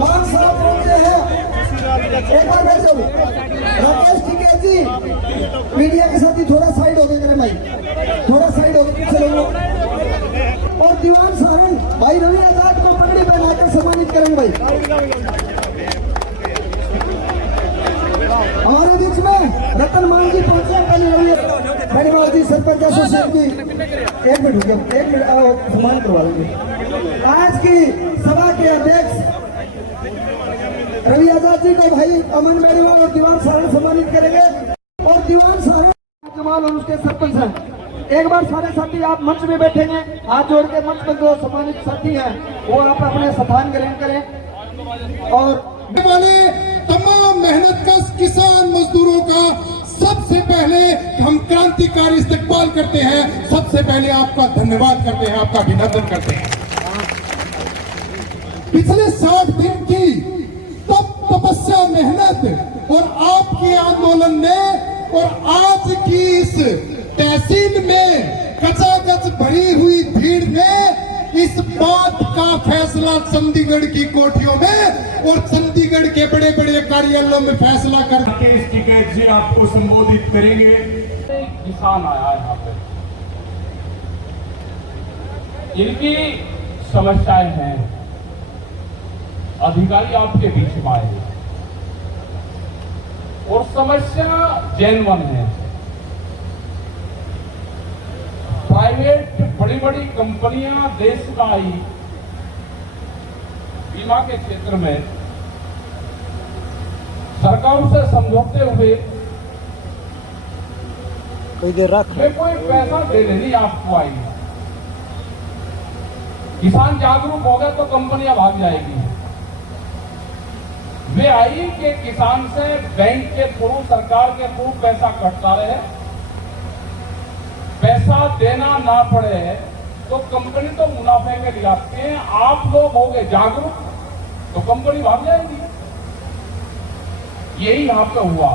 मान साहब बोलते हैं, एक बार बैठ जाओ। राकेश टिकैत जी, मीडिया के साथ ही थोड़ा साइड हो गए भाई, थोड़ा साइड हो गए पीछे लोगों। और दीवान साहब भाई रवि आजाद को पगड़ी पहनाकर सम्मानित करेंगे भाई। हमारे बीच में रतन मान जी पहुंचे हैं, पहले रवि धन्यवाद जी, सरपंच एसोसिएशन की। एक मिनट सम्मान करवा देंगे। आज की सभा के अध्यक्ष रवि आजाद जी को भाई अमन बेनीवाल और दीवान साहब सम्मानित करेंगे। और दीवान साहब जमाल और उसके सरपंच हैं। एक बार सारे साथी आप मंच में बैठेंगे, हाथ जोड़ के मंच पर जो सम्मानित साथी हैं वो आप अपने स्थान ग्रहण करें। और वाले तमाम मेहनतकश किसान मजदूरों का सबसे पहले हम क्रांतिकारी इस्तकबाल करते हैं, सबसे पहले आपका धन्यवाद करते हैं, आपका अभिनंदन करते हैं। पिछले 60 दिन की तपस्या मेहनत और आपके आंदोलन ने और आज की इस तहसील में कचाकच भरी हुई भीड़ ने इस बात का फैसला चंडीगढ़ की कोठियों में और चंडीगढ़ के बड़े बड़े कार्यालयों में फैसला कर। राकेश टिकैत जी आपको संबोधित करेंगे। किसान आया यहाँ पे, इनकी समस्याएं हैं, अधिकारी आपके बीच में आए और समस्या जेन्युइन है। प्राइवेट बड़ी बड़ी कंपनियां देश का आई बीमा के क्षेत्र में सरकार से समझौते हुए कोई पैसा देने नहीं आपको आई। किसान जागरूक हो गए तो कंपनियां भाग जाएगी। वे आई कि किसान से बैंक के थ्रू, सरकार के थ्रू पैसा कटता रहे, पैसा देना ना पड़े, तो कंपनी तो मुनाफे में ले आते हैं। आप लोग होंगे जागरूक तो कंपनी भाग जाएगी। यही यहां पे हुआ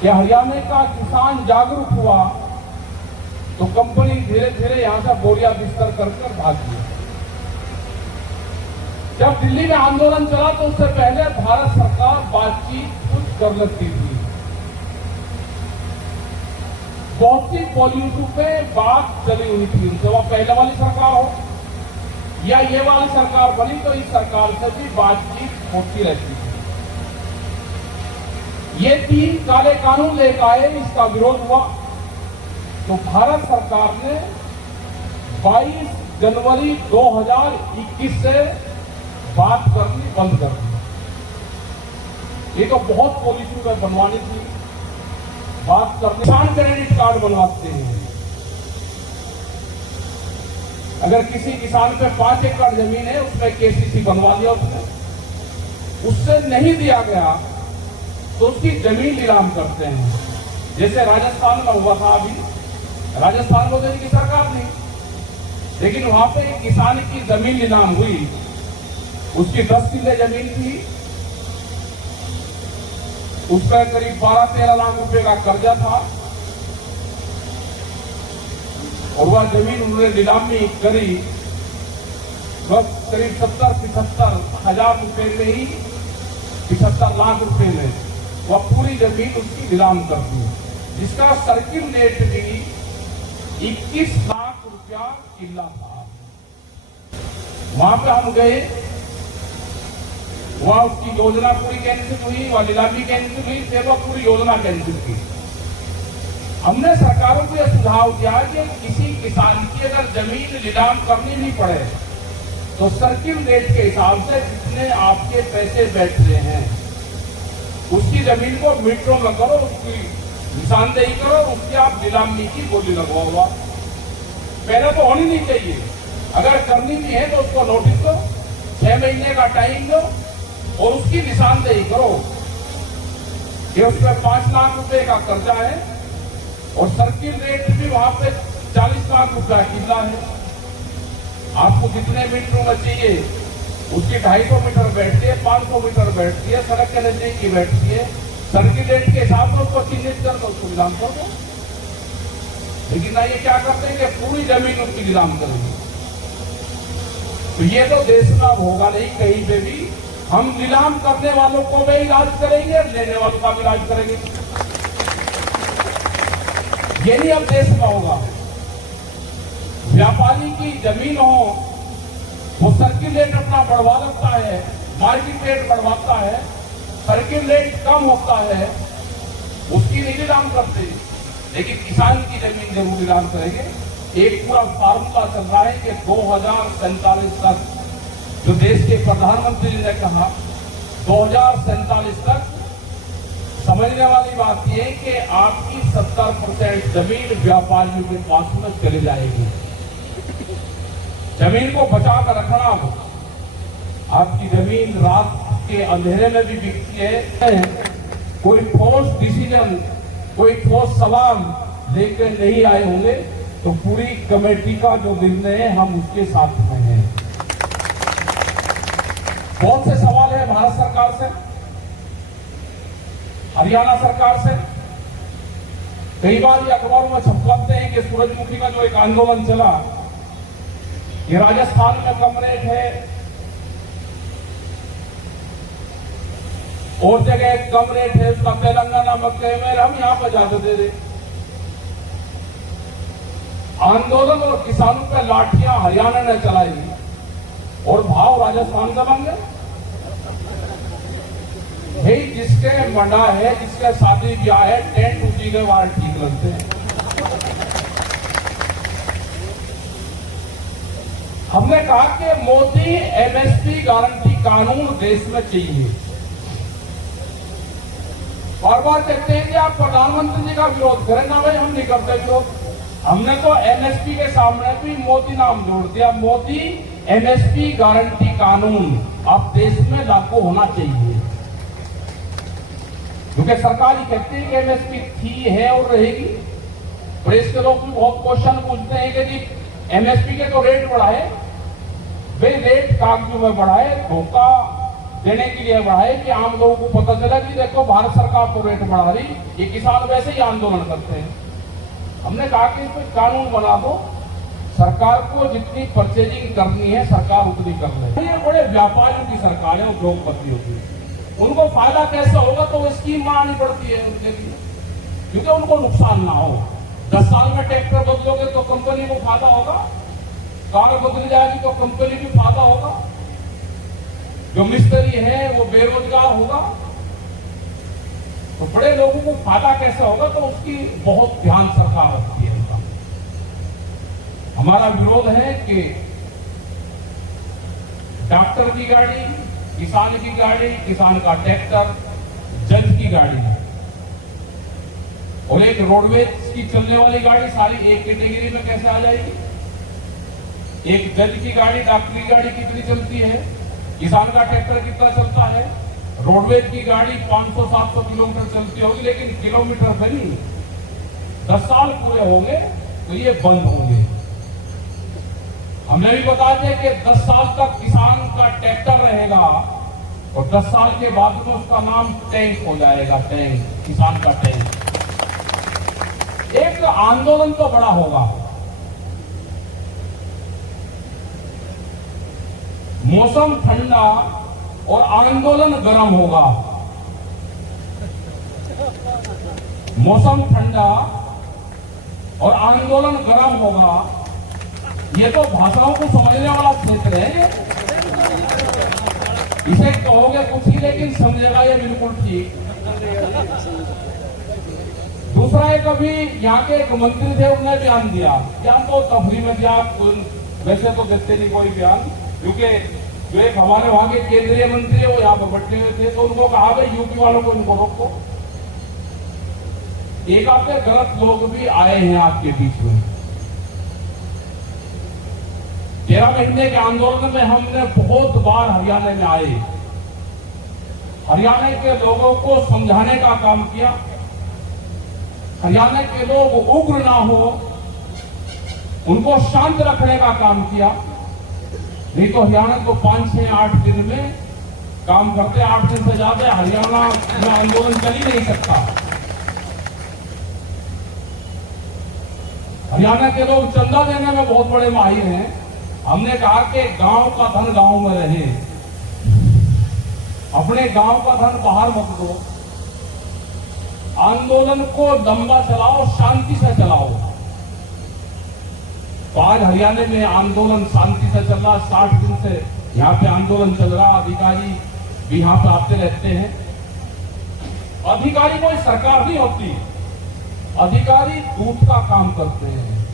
कि हरियाणा का किसान जागरूक हुआ तो कंपनी धीरे धीरे यहां से बोरिया बिस्तर कर भाग गई। जब दिल्ली में आंदोलन चला तो उससे पहले भारत सरकार बातचीत कुछ कर लगती थी। बहुत सी पॉलिसी पे बात चली हुई थी, जब वह पहले वाली सरकार हो या ये वाली सरकार बनी तो इस सरकार से भी बातचीत होती रहती थी। ये 3 काले कानून लेकर आए, इसका विरोध हुआ तो भारत सरकार ने 22 जनवरी 2021 से बात करनी बंद कर दी। ये तो बहुत पॉलिसी पे बनवानी थी बात करने। किसान क्रेडिट कार्ड बनवाते हैं। अगर किसी किसान पे 5 एकड़ जमीन है, उसमें केसीसी बनवा दिया, उससे नहीं दिया गया तो उसकी जमीन नीलाम करते हैं। जैसे राजस्थान में हुआ था, अभी राजस्थान को देने की सरकार नहीं, लेकिन वहां पे किसान की जमीन नीलाम हुई। उसकी 10 किले जमीन थी, उस पर करीब 12-13 लाख रुपए का कर्जा था और वह जमीन उन्होंने नीलामी करी बस करीब 70-75 हजार रुपए में ही, 75 लाख रुपए में वह पूरी जमीन उसकी नीलाम कर दी, जिसका सर्किल रेट भी 21 लाख रुपया किला था। वहां पे हम गए, वहां उसकी योजना पूरी कैंसिल हुई, वह नीलामी कैंसिल हुई, फिर वह पूरी योजना कैंसिल की। हमने सरकारों को यह सुझाव दिया कि किसी किसान की अगर जमीन नीलाम करनी नहीं पड़े तो सर्किल रेट के हिसाब से जितने आपके पैसे बैठ रहे हैं उसकी जमीन को मीटरों में करो, उसकी निशानदेही करो, उसकी आप नीलामी की बोली लगवाओ। पहले तो होनी नहीं चाहिए, अगर करनी भी है तो उसको नोटिस दो, 6 महीने का टाइम दो और उसकी निशानदेही करो कि उसमें 5 लाख रुपए का कर्जा है और सर्किल रेट भी वहां पे 40 लाख रुपया किला है। आपको जितने मीटरों में चाहिए उसकी 250 मीटर बैठती है, 500 मीटर बैठती है, सड़क के नजदीक की बैठती है, सर्किल रेट के हिसाब से उसको चिन्हित कर दो, उसको नीलाम कर दो। लेकिन ना ये क्या करते हैं कि पूरी जमीन उसकी नीलाम करेंगे। तो ये तो देश में अब होगा नहीं कहीं पे भी। हम नीलाम करने वालों को भी इलाज करेंगे, लेने वालों का भी इलाज करेंगे। ये नहीं अब देश में होगा। व्यापारी की जमीन हो, वो सर्किल रेट अपना बढ़वा लेता है, मार्केट रेट बढ़वाता है, सर्किल रेट कम होता है, उसकी नहीं नीलाम करते, लेकिन किसान की जमीन जरूर नीलाम करेंगे। एक पूरा फार्मूला चल रहा है कि 2047 तक, जो देश के प्रधानमंत्री जी ने कहा 2047 तक, समझने वाली बात यह है कि आपकी 70% जमीन व्यापारियों के पास में चली जाएगी। जमीन को बचा कर रखना हो। आपकी जमीन रात के अंधेरे में भी बिकती है। कोई ठोस डिसीजन, कोई ठोस सवाल लेकर नहीं आए होंगे तो पूरी कमेटी का जो निर्णय है हम उसके साथ में हैं। बहुत से सवाल है भारत सरकार से, हरियाणा सरकार से। कई बार ये अखबारों में छपवाते हैं कि सूरजमुखी का जो एक आंदोलन चला, ये राजस्थान में कम रेट है और जगह कम रेट है, उसका तेलंगाना में कम है, हम यहां पर ज्यादा दे दें। आंदोलन और किसानों पर लाठियां हरियाणा ने चलाई और भाव राजस्थान से मांगे। भाई जिसके मंडा है, जिसके शादी ब्याह है, टेंट उसी के वार ठीक लगते हैं। हमने कहा कि मोदी एमएसपी गारंटी कानून देश में चाहिए। बार बार कहते हैं कि आप प्रधानमंत्री जी का विरोध करें ना, भाई हम नहीं करते विरोध। हमने तो एमएसपी के सामने भी मोदी नाम जोड़ दिया। मोदी एमएसपी गारंटी कानून अब देश में लागू होना चाहिए, क्योंकि सरकार ही कहती है कि एमएसपी थी, है और रहेगी। प्रेस के लोग भी बहुत क्वेश्चन पूछते हैं कि जी एमएसपी के तो रेट बढ़ाए, वे रेट कागजों में बढ़ाए, धोखा देने के लिए बढ़ाए कि आम लोगों को पता चला कि देखो भारत सरकार तो रेट बढ़ा रही, ये किसान वैसे ही आंदोलन करते हैं। हमने कहा कि इसमें कानून बना दो, सरकार को जितनी परचेजिंग करनी है सरकार उतनी कर ले। ये बड़े व्यापारियों की सरकार है, उद्योगपतियों की, उनको फायदा कैसे होगा तो स्कीम बनानी पड़ती है उनके लिए, क्योंकि उनको नुकसान ना हो। 10 साल में ट्रैक्टर बदलोगे तो कंपनी को फायदा होगा, कार बदल जाएगी तो कंपनी को फायदा होगा, जो मिस्त्री है वो बेरोजगार होगा, तो बड़े लोगों को फायदा कैसे होगा, तो उसकी बहुत ध्यान सरकार रखती है उनका। हमारा विरोध है कि डॉक्टर की गाड़ी, किसान की गाड़ी, किसान का ट्रैक्टर, जज की गाड़ी और एक रोडवेज की चलने वाली गाड़ी सारी एक कैटेगरी में कैसे आ जाएगी? एक जज की गाड़ी, डॉक्टर की गाड़ी कितनी चलती है, किसान का ट्रैक्टर कितना चलता है, रोडवेज की गाड़ी 500-700 किलोमीटर चलती होगी, लेकिन किलोमीटर पे नहीं। 10 साल पूरे होंगे तो ये बंद होंगे। हमने भी बता दिया कि 10 साल तक किसान का ट्रैक्टर रहेगा और 10 साल के बाद में उसका नाम टैंक हो जाएगा, टैंक, किसान का टैंक। एक आंदोलन तो बड़ा होगा, मौसम ठंडा और आंदोलन गर्म होगा। मौसम ठंडा और आंदोलन गर्म होगा, ये तो भाषाओं को समझने वाला क्षेत्र है। इसे कहोगे कुछ ही लेकिन समझेगा ये बिल्कुल ठीक। दूसरा एक अभी यहाँ के एक मंत्री थे, उन्होंने बयान दिया, बयान तो तफरी में दिया, वैसे तो देते नहीं कोई बयान, क्योंकि जो एक हमारे वहां के केंद्रीय मंत्री है वो यहाँ पर बैठे हुए थे, तो उनको कहा भाई यूपी वालों को इनको रोको। एक आपके गलत लोग भी आए हैं आपके बीच में। 13 महीने के आंदोलन में हमने बहुत बार हरियाणा में आए, हरियाणा के लोगों को समझाने का काम किया, हरियाणा के लोग उग्र ना हो उनको शांत रखने का काम किया। नहीं तो हरियाणा को 5, 6, 8 दिन में काम करते, 8 दिन से ज्यादा हरियाणा में आंदोलन चल ही नहीं सकता। हरियाणा के लोग चंदा देने में बहुत बड़े माहिर हैं। हमने कहा कि गांव का धन गांव में रहे, अपने गांव का धन बाहर मत दो, आंदोलन को लंबा चलाओ, शांति से चलाओ। तो आज हरियाणा में आंदोलन शांति से चल रहा, 60 दिन से यहाँ पे आंदोलन चल रहा। अधिकारी भी यहाँ पे आते रहते हैं। अधिकारी कोई सरकार नहीं होती, अधिकारी दूत का काम करते हैं।